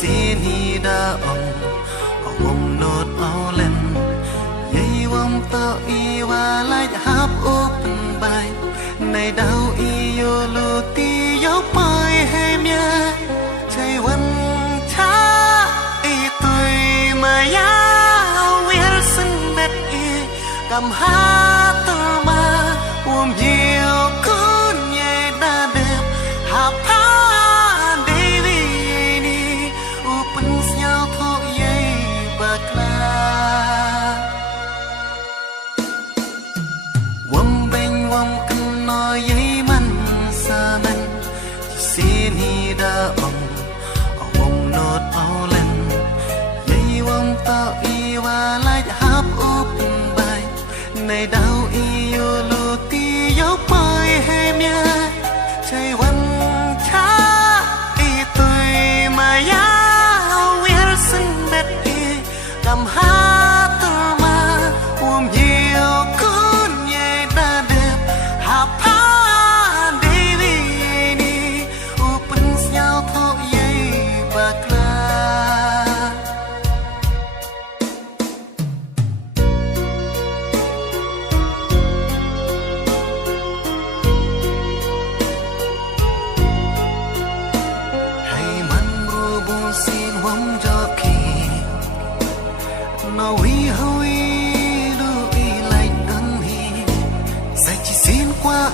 xin hi đã ông nốt áo lên dây vòng tao y và lại hấp open bài này đau y yo lu ti yo pai hem ya chạyวันช้าy tuổi mà ya Wilson bet y cầm hát tôi mà nhiều con nhẹ đã đẹp hấp xin hi đã ông nốt áo lên dây vòng tao y và lại hấp open bài này đau y yo lu ti yo pai hem ya chạyวันช้าy tuổi mà ya Wilson bet y cầm hát tôi mà nhiều con nhẹ đã đẹp hấp xin vong cho khi nó uy hôi lưu ý lạnh ân hi sẽ chỉ xin qua